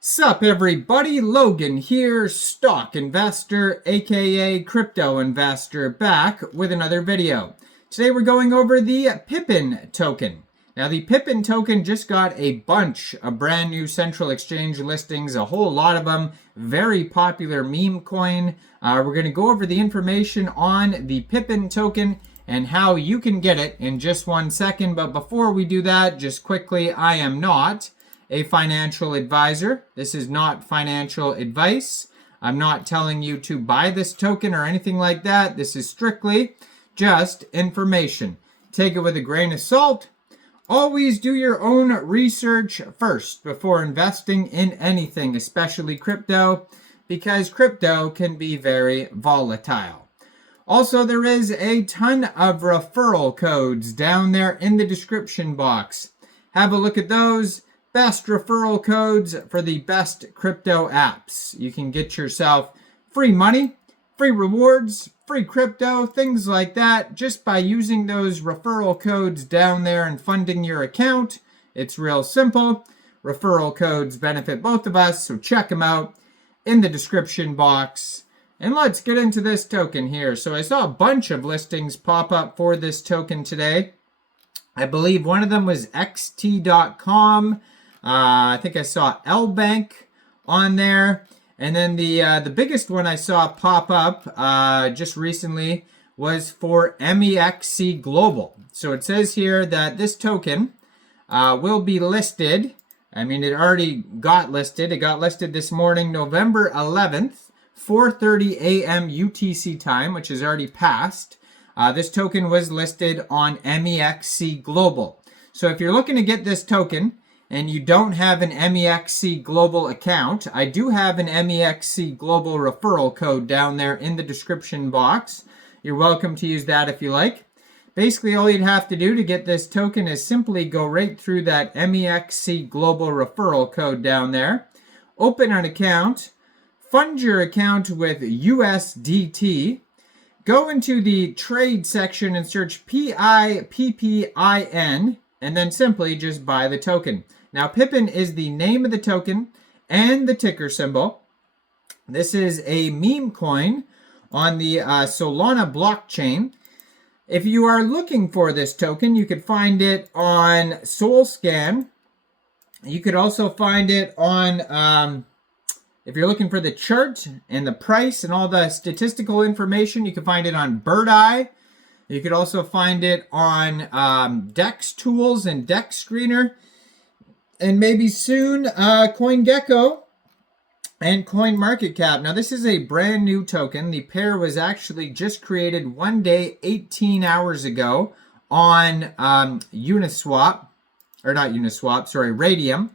Sup everybody, Logan here, stock investor aka crypto investor, back with another video. Today we're going over the Pippin token. Now the Pippin token just got a bunch of brand new central exchange listings, a whole lot of them, very popular meme coin. We're going to go over the information on the Pippin token and how you can get it in just 1 second. But before we do that, just quickly, I am not a financial advisor. This is not financial advice. I'm not telling you to buy this token or anything like that. This is strictly just information. Take it with a grain of salt. Always do your own research first before investing in anything, especially crypto, because crypto can be very volatile. Also, there is a ton of referral codes down there in the description box. Have a look at those. Best referral codes for the best crypto apps. You can get yourself free money, free rewards, free crypto, things like that, just by using those referral codes down there and funding your account. It's real simple. Referral codes benefit both of us, so check them out in the description box. And let's get into this token here. So I saw a bunch of listings pop up for this token today. I believe one of them was xt.com. I think I saw Lbank on there. And then the biggest one I saw pop up just recently was for Mexc Global. So it says here that this token will be listed. I mean, it already got listed. It got listed this morning, November 11th. 4:30 a.m. UTC time, which is already passed. This token was listed on Mexc Global. So if you're looking to get this token and you don't have an Mexc Global account, I do have an Mexc Global referral code down there in the description box. You're welcome to use that if you like. Basically, all you'd have to do to get this token is simply go right through that Mexc Global referral code down there, open an account, fund your account with USDT, go into the trade section and search PIPPIN, and then simply just buy the token. Now, Pippin is the name of the token and the ticker symbol. This is a meme coin on the Solana blockchain. If you are looking for this token, you could find it on SolScan. You could also find it on... if you're looking for the chart and the price and all the statistical information, you can find it on Birdeye. You could also find it on Dex Tools and Dex Screener. And maybe soon CoinGecko and CoinMarketCap. Now, this is a brand new token. The pair was actually just created one day, 18 hours ago on Uniswap. Or not Uniswap, sorry, Raydium.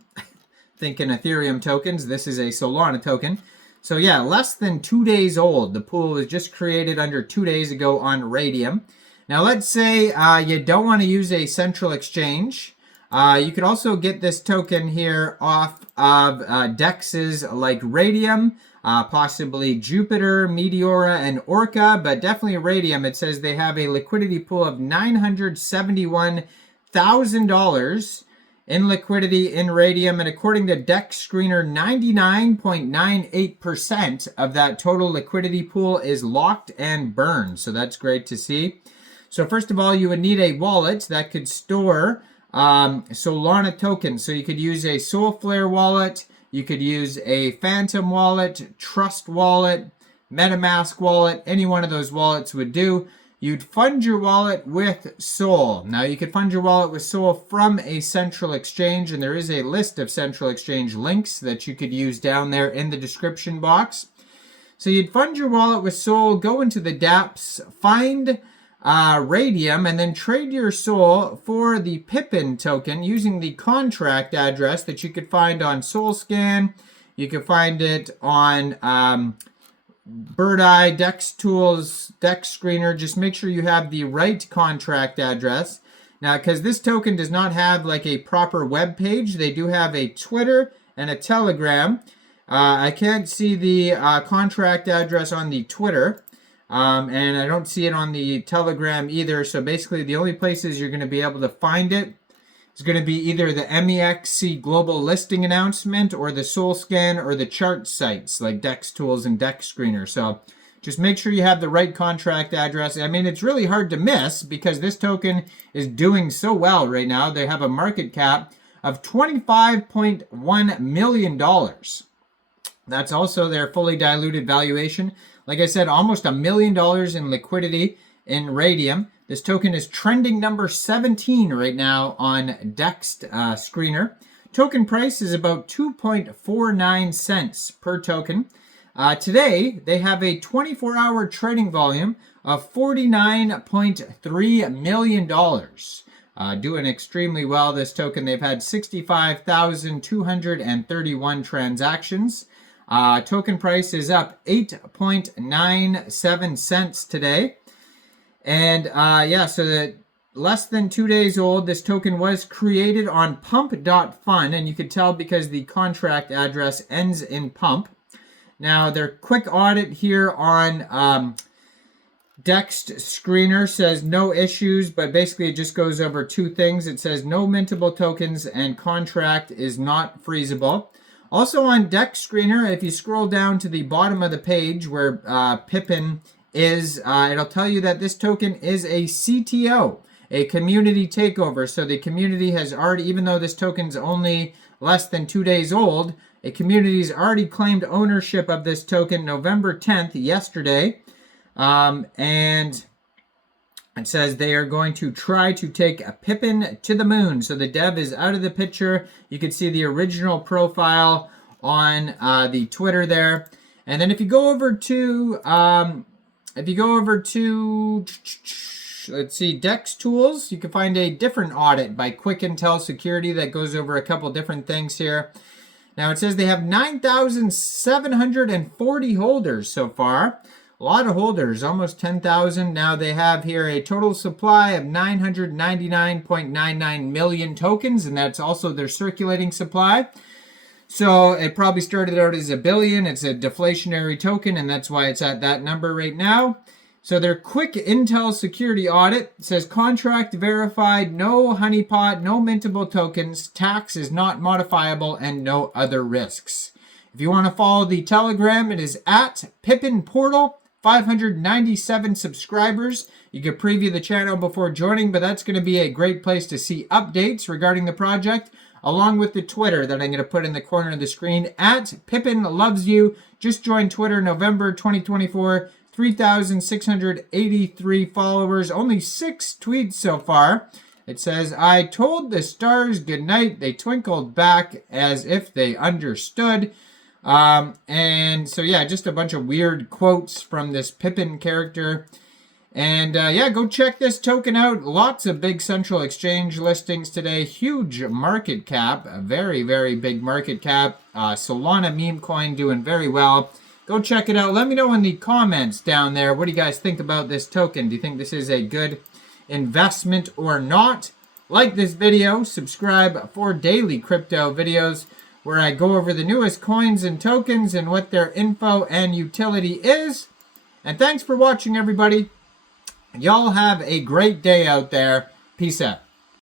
Thinking Ethereum tokens, this is a Solana token. So yeah, less than 2 days old. The pool was just created under 2 days ago on Raydium. Now let's say you don't want to use a central exchange. You could also get this token here off of dexes like Raydium, possibly Jupiter, Meteora, and Orca, but definitely Raydium. It says they have a liquidity pool of $971,000 in liquidity in Raydium, and according to Dex Screener, 99.98% of that total liquidity pool is locked and burned. So that's great to see. So first of all, you would need a wallet that could store Solana tokens. So you could use a Solflare wallet, you could use a Phantom wallet, Trust wallet, MetaMask wallet. Any one of those wallets would do. You'd fund your wallet with Sol. Now, you could fund your wallet with Sol from a central exchange, and there is a list of central exchange links that you could use down there in the description box. So you'd fund your wallet with Sol, go into the dApps, find Raydium, and then trade your Sol for the Pippin token using the contract address that you could find on SolScan. You could find it on Birdeye, Dex Tools, Dex Screener. Just make sure you have the right contract address. Now, because this token does not have like a proper web page, they do have a Twitter and a Telegram. I can't see the contract address on the Twitter, and I don't see it on the Telegram either. So basically, the only places you're going to be able to find it is going to be either the Mexc global listing announcement or the Solscan or the chart sites like DEX Tools and DEX Screener. So just make sure you have the right contract address. I mean, it's really hard to miss because this token is doing so well right now. They have a market cap of $25.1 million. That's also their fully diluted valuation. Like I said, almost $1 million in liquidity in Raydium. This token is trending number 17 right now on DEX Screener. Token price is about 2.49 cents per token. Today, they have a 24-hour trading volume of $49.3 million. Doing extremely well, this token. They've had 65,231 transactions. Token price is up 8.97 cents today. And yeah, so that less than 2 days old, this token was created on pump.fun, and you could tell because the contract address ends in pump. Now, their quick audit here on DEX Screener says no issues, but basically it just goes over two things. It says no mintable tokens and contract is not freezable. Also on DEX Screener, if you scroll down to the bottom of the page where Pippin is, it'll tell you that this token is a CTO, a community takeover. So the community has already, even though this token's only less than 2 days old, a community's already claimed ownership of this token November 10th, yesterday. And it says they are going to try to take a Pippin to the moon. So the dev is out of the picture. You can see the original profile on the Twitter there. And then if you go over to, let's see, DEX Tools, you can find a different audit by Quick Intel Security that goes over a couple different things here. Now it says they have 9,740 holders so far. A lot of holders, almost 10,000. Now they have here a total supply of 999.99 million tokens, and that's also their circulating supply. So it probably started out as a billion. It's a deflationary token, and that's why it's at that number right now. So their quick Intel security audit says contract verified, no honeypot, no mintable tokens, tax is not modifiable, and no other risks. If you want to follow the Telegram, it is at Pippin Portal, 597 subscribers. You can preview the channel before joining, but that's going to be a great place to see updates regarding the project, along with the Twitter that I'm going to put in the corner of the screen, at Pippin Loves You. Just joined Twitter November 2024. 3,683 followers, only 6 tweets so far. It says, I told the stars goodnight. They twinkled back as if they understood. And so, yeah, just a bunch of weird quotes from this Pippin character. And, yeah, go check this token out. Lots of big central exchange listings today. Huge market cap, a very, very big market cap. Solana Memecoin doing very well. Go check it out. Let me know in the comments down there. What do you guys think about this token? Do you think this is a good investment or not? Like this video. Subscribe for daily crypto videos where I go over the newest coins and tokens and what their info and utility is. And thanks for watching, everybody. Y'all have a great day out there. Peace out.